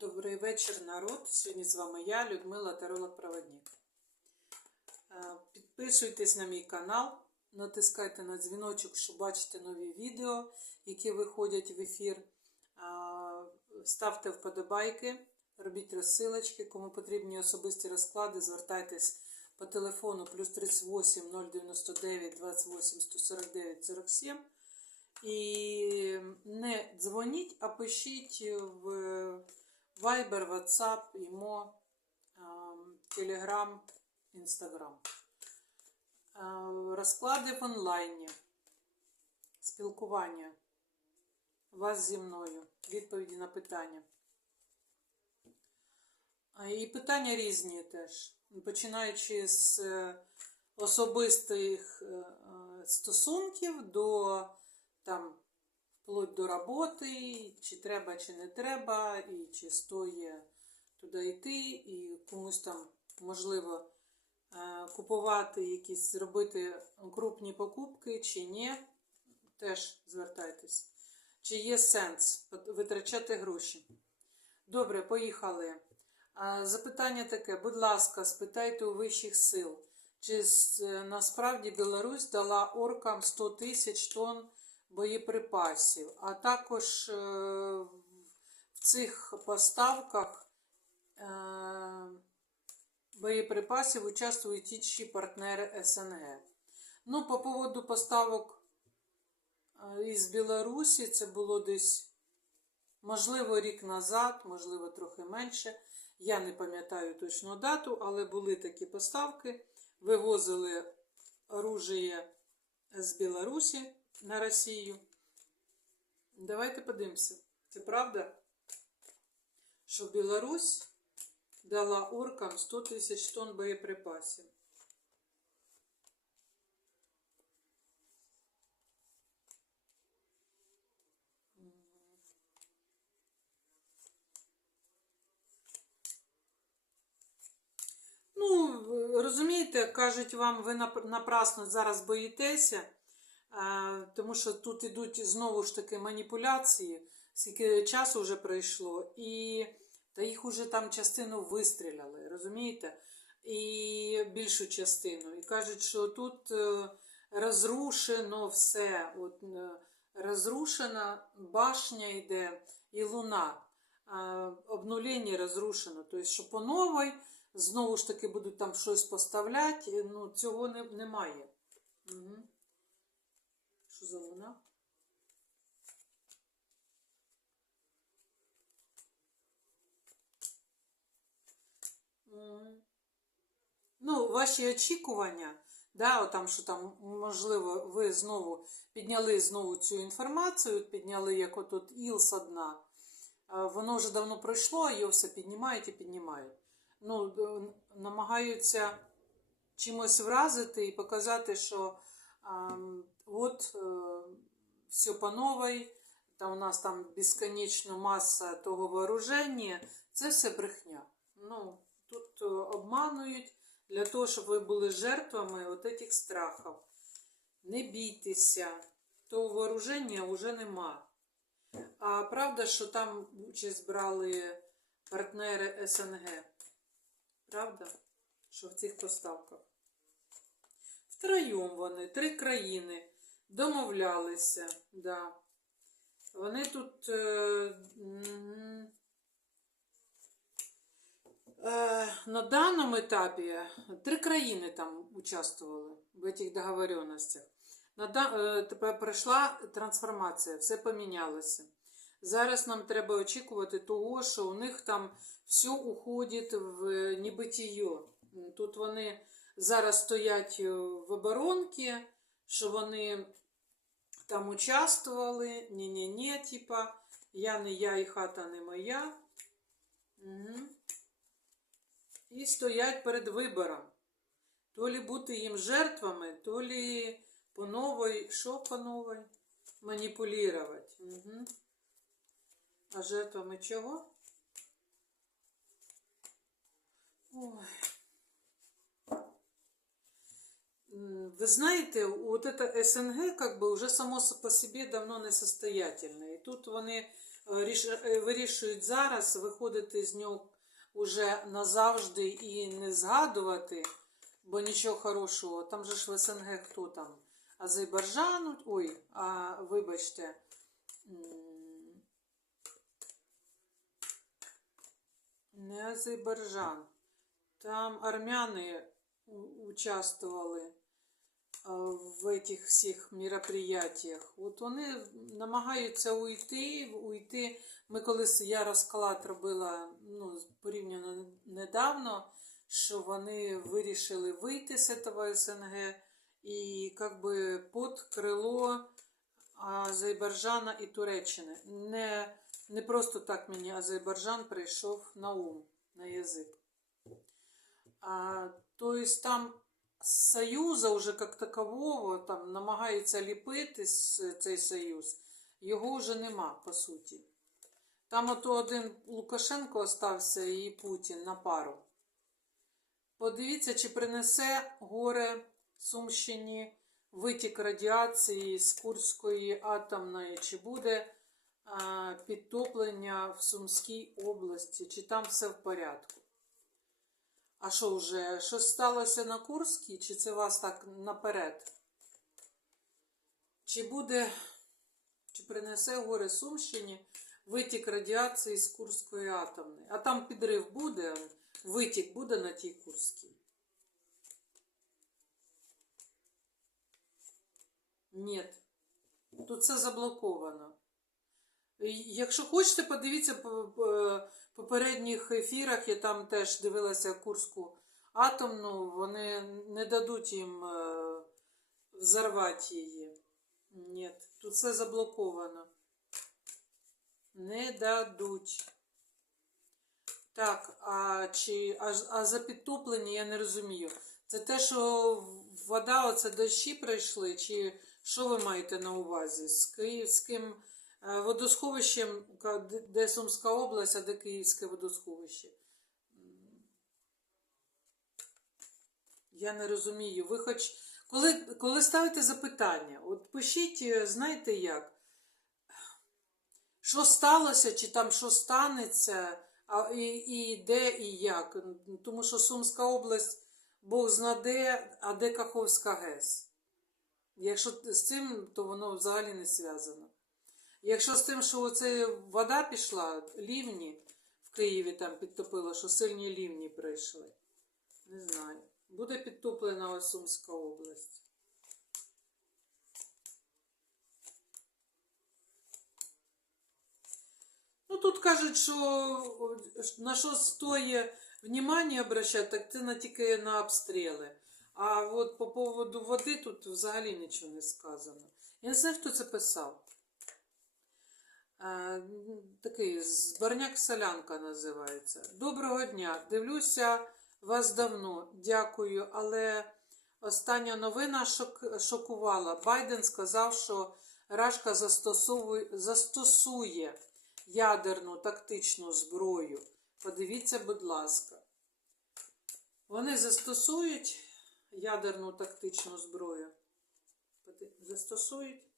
Добрий вечір, народ. Сьогодні з вами я, Людмила Таролог-Проводник. Е, Підписуйтесь на мій канал, натискайте на дзвіночок, щоб бачити нові відео, які виходять в ефір. Е, Ставте вподобайки, робіть розсилочки. Кому потрібні особисті розклади, звертайтесь по телефону плюс 38 099 28 149 47. І не дзвоніть, а пишіть в Viber, WhatsApp, ем, Telegram, Instagram. Розклади в онлайні. Спілкування. Вас зі мною. Відповіді на питання. І питання різні теж. Починаючи з е, особистих е, е, стосунків до там вплоть до роботи, чи треба, чи не треба, і чи стоїть туди йти, і комусь там можливо е, купувати якісь, зробити крупні покупки, чи ні, теж звертайтесь. Чи є сенс витрачати гроші? Добре, поїхали. Запитання таке, будь ласка, спитайте у вищих сил, чи е, насправді Білорусь дала оркам 100 тисяч тонн боєприпасів, а також е, в цих поставках е, боєприпасів участвують інші партнери СНГ. Ну, по поводу поставок е, із Білорусі, це було десь, можливо, рік назад, можливо, трохи менше. Я не пам'ятаю точну дату, але були такі поставки. Вивозили оружие з Білорусі на Росію. Давайте подивимося. Це правда, що Білорусь дала оркам 100 тисяч тонн боєприпасів. Ну, розумієте, кажуть вам, ви напрасно зараз боїтеся, тому що тут ідуть знову ж таки маніпуляції, скільки часу вже пройшло, і та їх уже там частину вистріляли, розумієте? І більшу частину. І кажуть, що тут е, розрушено все. От, е, розрушена башня йде і луна. Обнулення розрушено. Тобто, що по новій знову ж таки будуть там щось поставляти, ну цього не, немає. Угу. Що за луна? Ну, ваші очікування, да, там, що там, можливо, ви знову підняли знову цю інформацію, підняли як от тут ІЛС одна. Воно вже давно пройшло, його все піднімають і піднімають. Ну, намагаються чимось вразити і показати, що а, от е, все по новій, та у нас там безконечна маса того вооруження, це все брехня. Ну, тут е, обманують для того, щоб ви були жертвами от этих страхів. Не бійтеся, того вооруження вже нема. А правда, що там участь брали партнери СНГ? Правда? Що в цих поставках? Втроєм вони, три країни домовлялися, да. Вони тут е, е, на даному етапі три країни там участвували в цих договоренностях. На, е, тепер пройшла трансформація, все помінялося. Зараз нам треба очікувати того, що у них там все уходить в небитіє. Тут вони зараз стоять е, в оборонці, що вони там участвували. Ні-ні-ні, типа, я не я і хата не моя. Угу. І стоять перед вибором. То лі бути їм жертвами, то лі по новій, що по новій? Маніпулювати. Угу. А жертвами чого? Ой. М, Вы знаете, вот это СНГ как бы уже само с- по себе давно несостоятельне. І тут вони ріш- е, вирішують зараз виходити з нього уже назавжди і не згадувати, бо нічого хорошого. Там же ж в СНГ хто там? Азербайджан, ой, а, вибачте. м, Не Азербайджан. Там армяни у- участвовали а, в этих всіх мероприятиях. От вони намагаються уйти, уйти. Ми колись я розклад робила ну, порівняно недавно, що вони вирішили вийти з цього СНГ і как би під крило Азербайджана і Туреччини. Не, не просто так мені Азербайджан прийшов на ум, на язик. А, то есть там союза уже как такового, там намагаються ліпити цей союз, його вже нема, по суті. Там ото один Лукашенко остався і Путін на пару. Подивіться, чи принесе горе Сумщині витік радіації з Курської атомної, чи буде підтоплення в Сумській області, чи там все в порядку. А що вже? Щось сталося на Курській, чи це вас так наперед? Чи буде, чи принесе горе Сумщині витік радіації з Курської атомної? А там підрив буде, витік буде на тій Курській? Ні. Тут це заблоковано. Якщо хочете, подивіться по по- попередніх ефірах, я там теж дивилася Курську атомну, вони не дадуть їм е, взорвати її. Ні, тут все заблоковано. Не дадуть. Так, а, чи, а, а за підтоплення я не розумію. Це те, що вода, оце дощі прийшли, чи що ви маєте на увазі? З е, водосховищем, де- Сумська область, а де Київське водосховище? Я не розумію. Ви хоч коли, коли ставите запитання, от пишіть, е, знаєте як? Що сталося, чи там що станеться, а, і, і де і як. Тому що Сумська область, Бог зна де, а де Каховська ГЕС. Якщо з цим, то воно взагалі не зв'язано. Якщо з тим, що оце вода пішла, лівні в Києві там підтопило, що сильні лівні прийшли. Не знаю. Буде підтоплена ось Сумська область. Ну тут кажуть, що на що стоїть внимання обращати, так це тільки на обстріли. А от по поводу води тут взагалі нічого не сказано. Я не знаю, хто це писав. Такий Зборняк Солянка називається. Доброго дня. Дивлюся вас давно. Дякую. Але остання новина шок, шокувала. Байден сказав, що Рашка застосує ядерну тактичну зброю. Подивіться, будь ласка. Вони застосують ядерну тактичну зброю. Застосують.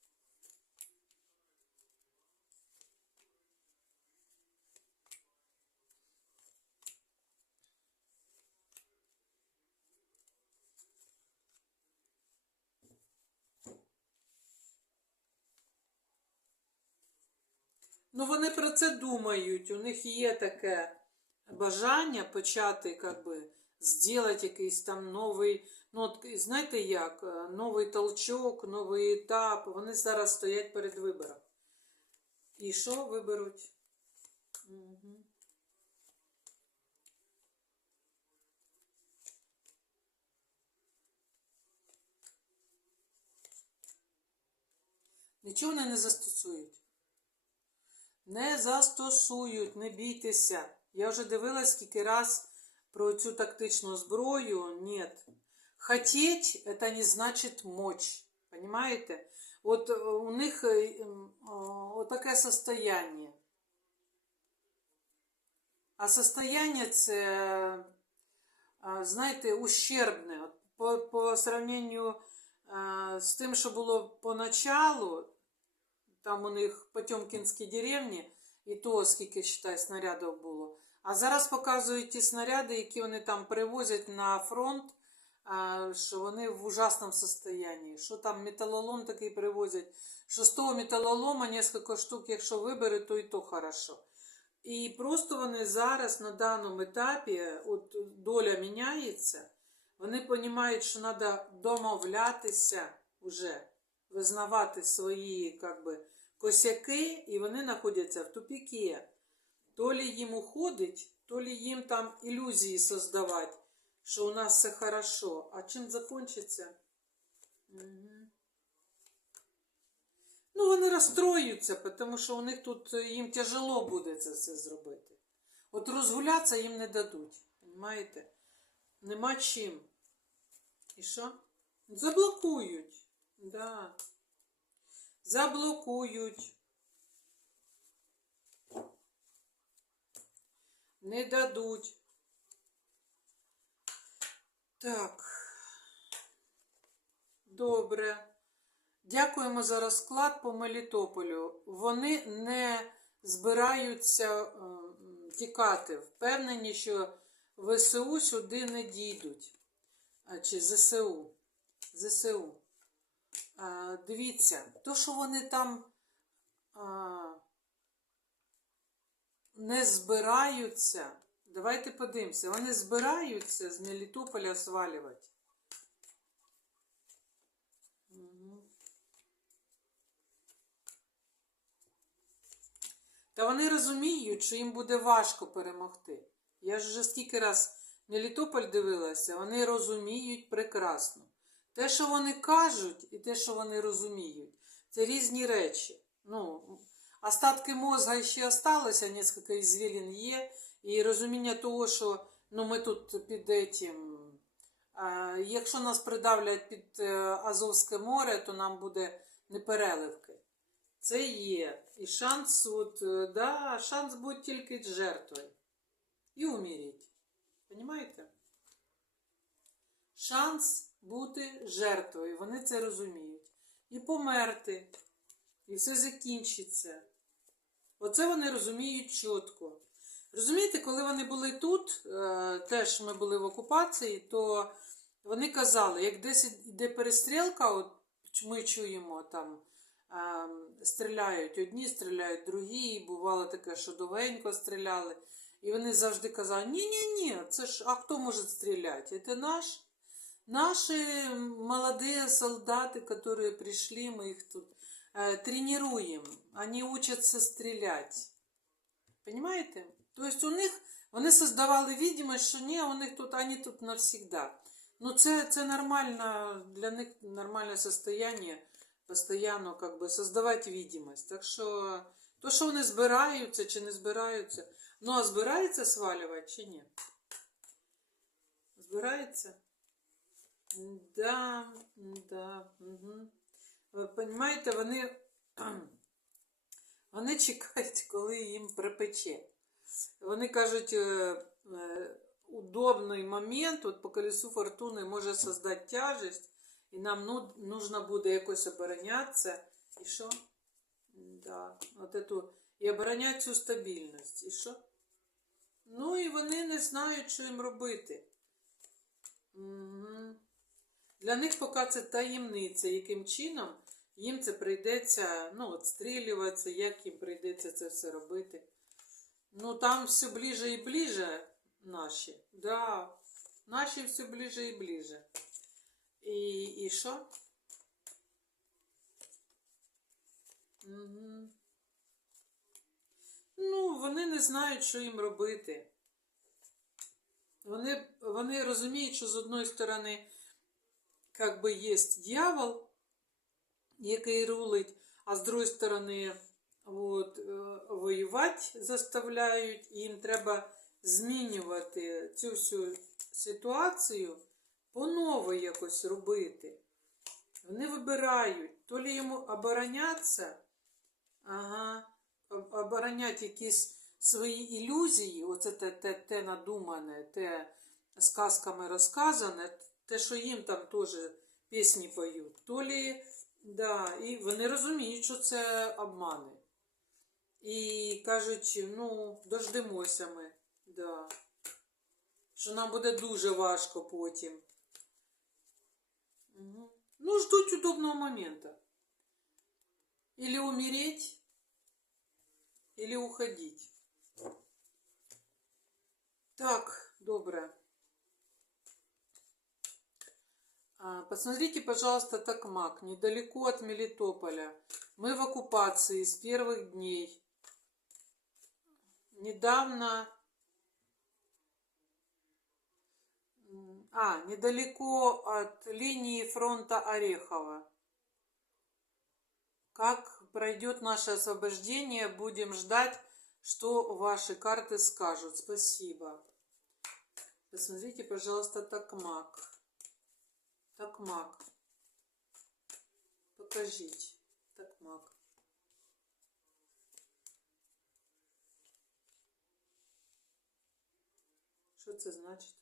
Ну, вони про це думають. У них є таке бажання почати, как би, зробити якийсь там новий, ну, от, знаєте як, е, новий толчок, новий етап. Вони зараз стоять перед вибором. І що виберуть? Угу. Нічого вони не застосують. Не застосують, не бійтеся. Я вже дивилась скільки раз про цю тактичну зброю. Нет. Хотеть это не значит мочь. Понимаете? От е, у них е, м, состояние. А состояние це, е, знаєте, ущербне. По, по сравненню з тим, що було поначалу, там у них Потемкінські деревні, І то, скільки считай, снарядів було. А зараз показують ті снаряди, які вони там привозять на фронт, що вони в ужасному стані. Що там металолом такий привозять, що з того металолома кілька штук, якщо вибери, то і то хорошо. І просто вони зараз на даному етапі, от доля міняється, вони розуміють, що треба домовлятися вже, визнавати свої как би, косяки, і вони знаходяться в тупікі. То лі їм уходить, то лі їм там ілюзії создавати, що у нас все хорошо. А чим закінчиться? Угу. Ну, вони розстроюються, тому що у них тут е, їм тяжело буде це все зробити. От розгулятися їм не дадуть. Понимаєте? Нема чим. І що? Заблокують. Да. Заблокують. Не дадуть. Так. Добре. Дякуємо за розклад по Мелітополю. Вони не збираються е, тікати. Впевнені, що ВСУ сюди не дійдуть. А, Чи ЗСУ. ЗСУ. Дивіться, то, що вони там не збираються. Давайте подивимося. Вони збираються з Мелітополя свалювати. Та вони розуміють, що їм буде важко перемогти. Я ж вже скільки раз Мелітополь дивилася, вони розуміють прекрасно. Те, що вони кажуть, і те, що вони розуміють, це різні речі. Ну, остатки мозга ще осталося, кілька ізвілін є, і розуміння того, що ну, ми тут під этим, а, якщо нас придавлять під е, Азовське море, то нам буде непереливки. Це є. І шанс, от, е, да, шанс бути тільки жертвою. І уміріть. Понімаєте? Шанс бути жертвою. Вони це розуміють. І померти. І все закінчиться. Оце вони розуміють чітко. Розумієте, коли вони були тут, е, теж ми були в окупації, то вони казали, як десь йде перестрілка, от ми чуємо там. Ем, стріляють одні, стріляють другі, і бувало таке, що довгенько стріляли. І вони завжди казали: ні-ні-ні, це ж а хто може стріляти? Це наш. Наши молодые солдаты, которые пришли, мы их тут э, тренируем. Они учатся стрелять. Понимаете? То есть у них, вони создавали видимость, що ні, у них тут, вони тут навсегда. Ну це, це нормально, для них нормальне состояние постоянно как бы создавати видимость. Так що то, що вони збираються чи не збираються, ну а збирається свалювати чи ні? Збирається? Да, да. Угу. Ви вони, вони чекають, коли їм припече. Вони кажуть, е, е, удобний момент, от по колесу фортуни може создати тяжесть, і нам ну, нужно буде якось оборонятися. І що? Да, от эту, і обороняти цю стабільність. І що? Ну і вони не знають, що їм робити. Угу. Для них поки це таємниця, яким чином їм це прийдеться ну, отстрілюватися, як їм прийдеться це все робити. Ну, там все ближе і ближе наші. Да, наші все ближе і ближе. І, і що? Угу. Ну, вони не знають, що їм робити. Вони, вони розуміють, що з одної сторони, як би є дьявол, який рулить, а з другої сторони, от, е, воювати заставляють, і їм треба змінювати цю всю ситуацію, по-ново якось робити. Вони вибирають, то лі йому оборонятися, ага, оборонять якісь свої ілюзії, оце те, те, те надумане, те сказками розказане, те, що їм там теж пісні поють, то лі, да, і вони розуміють, що це обмани. І кажуть, ну, дождемося ми. Да. Що нам буде дуже важко потім. Мгм. Ну, ждуть удобного момента. Или умереть, или уходить. Так, добре. Посмотрите, пожалуйста, Токмак, недалеко от Мелитополя. Мы в оккупации с первых дней. Недавно... А, недалеко от линии фронта Орехова. Как пройдет наше освобождение, будем ждать, что ваши карты скажут. Спасибо. Посмотрите, пожалуйста, Токмак. Токмак. Покажите. Токмак. Що це значить?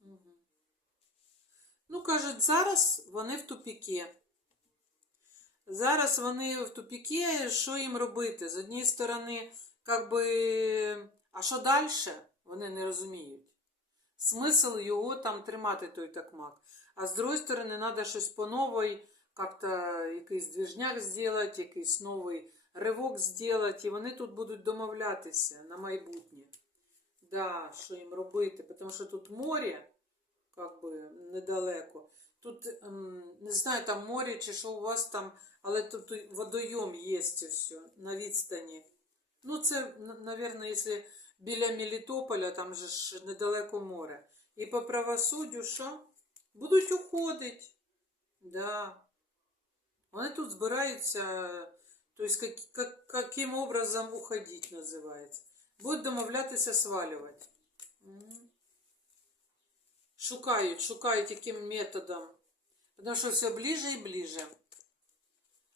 Угу. Ну, кажуть, зараз вони в тупіки. Зараз вони в тупіки, що їм робити? З однієї сторони, как би, а що далі? Вони не розуміють. Смисл його там тримати той такмак. А з другої сторони, треба щось по новій, як-то якийсь двіжняк зробити, якийсь новий ривок зробити. І вони тут будуть домовлятися на майбутнє. Да, що їм робити, тому що тут море, как би, недалеко. Тут, ем, не знаю, там море чи що у вас там, але тут водойом є все на відстані. Ну, це, мабуть, якщо біля Мелітополя, там же ж недалеко море. І по правосуддю що? Будуть уходити. Да. Вони тут збираються, тобто, як, як, яким образом уходити називається. Будуть домовлятися свалювати. Мгм. Шукають, шукають яким методом. Потому что все ближе и ближе.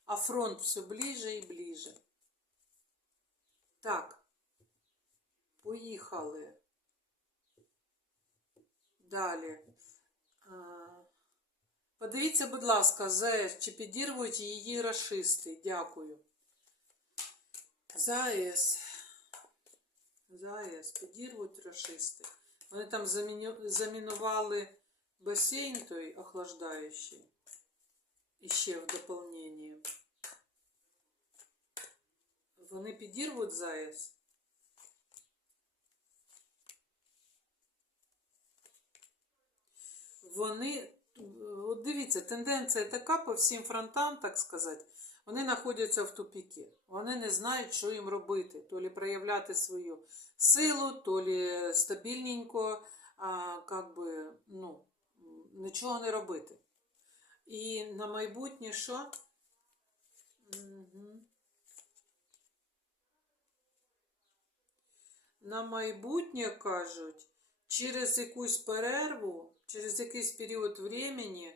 А фронт все ближе и ближе. Так. Поїхали. Далі. Подивіться, будь ласка, ЗАЕС, чи підірвують її рашисти. Дякую. ЗАЕС. ЗАЕС, підірвуть рашисти. Вони там замінували басейн той охлаждаючий. І ще в дополнение. Вони підірвуть ЗАЕС. Вони, от дивіться, тенденція така по всім фронтам, так сказати, вони знаходяться в тупіки. Вони не знають, що їм робити. То лі проявляти свою силу, то лі стабільненько, а, как би, ну, нічого не робити. І на майбутнє що? Угу. На майбутнє кажуть, через якусь перерву, через якийсь період времени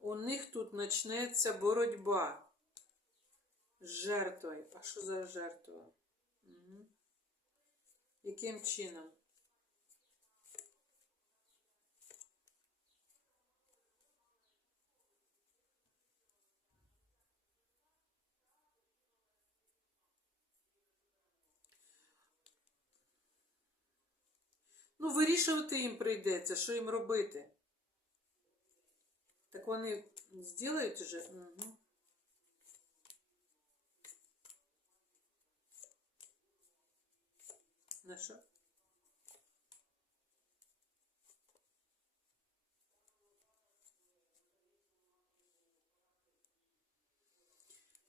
у них тут почнеться боротьба з жертвою. А що за жертва? Угу. Яким чином? Ну, вирішувати їм прийдеться, що їм робити. Так вони зроблять уже. Угу. На що?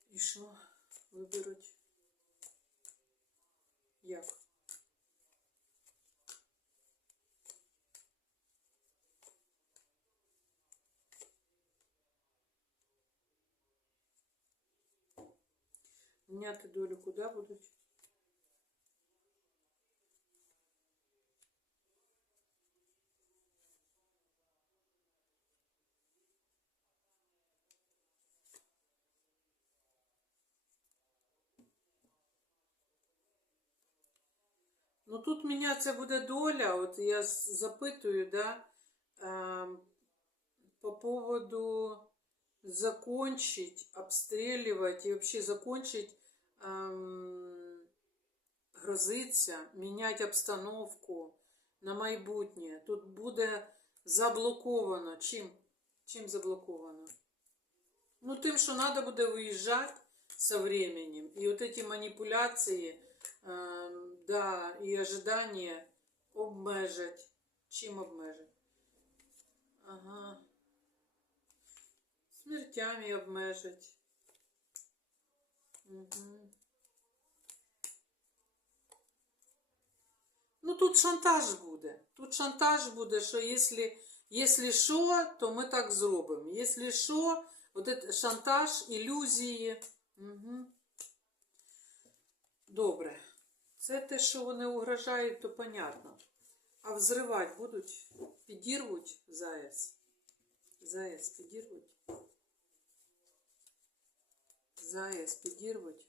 І що виберуть? Як? Міняти долю куди будуть? Ну тут мінятися буде доля. От я запитую, да, ем, по поводу закончить обстреливать и вообще закончить ем, грозиться, міняти обстановку на майбутнє. Тут буде заблоковано. Чим? Чим заблоковано? Ну, тим, що треба буде виїжджати со временем. І от эти маніпуляції, ем, да, і ожидання обмежать. Чим обмежать? Ага. Смертями обмежать. Угу. Ну тут шантаж буде. Тут шантаж буде, що якщо, якщо що, то ми так зробимо. Якщо що, от шантаж, ілюзії. Угу. Добре. Це те, що вони угрожають, то понятно. А взривати будуть? Підірвуть ЗАЕС? ЗАЕС підірвуть? ЗАЕС підірвуть?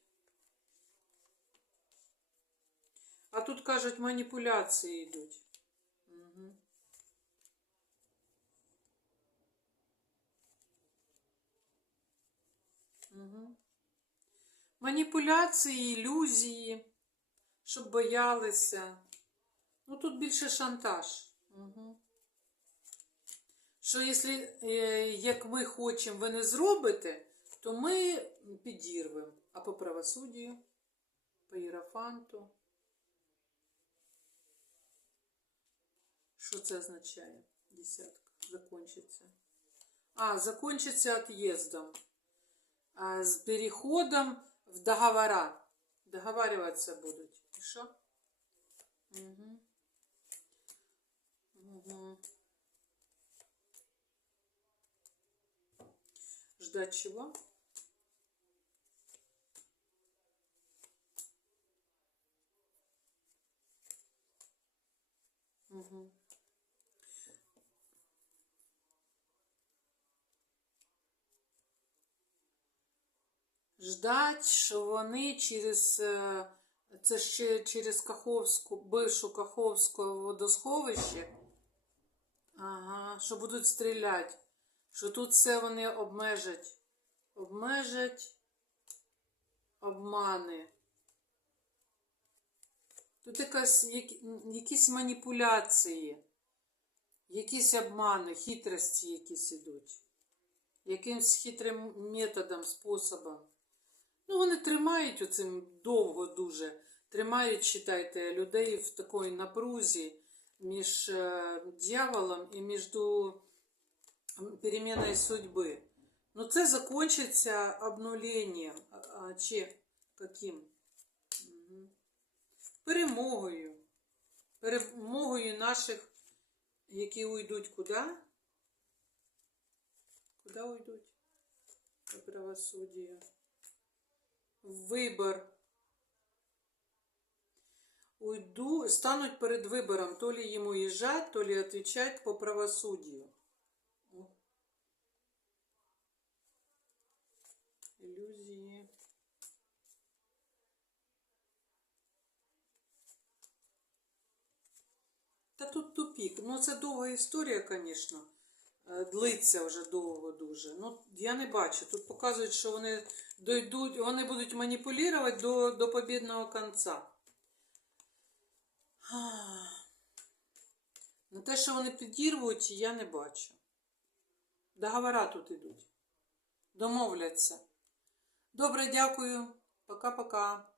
А тут кажуть, маніпуляції йдуть. Угу. Маніпуляції, ілюзії, щоб боялися. Ну тут більше шантаж. Угу. Що якщо, як ми хочемо, ви не зробите, то ми підірвемо. А по правосуддю, по Єрофанту. Що це означає? Десятка. Закончиться. А, закончится отъездом. А, с переходом в договора. Договариваться будут. И что? Угу. Угу. Ждать чего? Ждать, що вони через е, це ще через Каховську, бившу Каховське водосховище. Ага, що будуть стріляти. Що тут все вони обмежать. Обмежать обмани. Тут якась, які- якісь маніпуляції, якісь обмани, хитрості якісь ідуть. Якимсь хитрим методом, способом. Ну, вони тримають оцим довго дуже. Тримають, читайте, людей в такій напрузі між е, дьяволом і між переміною судьби. Ну, це закінчиться обнуленням. Чи яким? Перемогою. Перемогою наших, які уйдуть куди? Куди уйдуть? По правосуддю. Вибор. Уйду, стануть перед вибором, то ли ему езжать, то ли отвечать по правосудию. Та тут тупік. Ну, це довга історія, звісно. Е, Длиться вже довго дуже. Ну, я не бачу. Тут показують, що вони дойдуть, вони будуть маніпулювати до, до побідного кінця. Ну, те, що вони підірвуть, я не бачу. Договора тут ідуть. Домовляться. Добре, дякую. Пока-пока.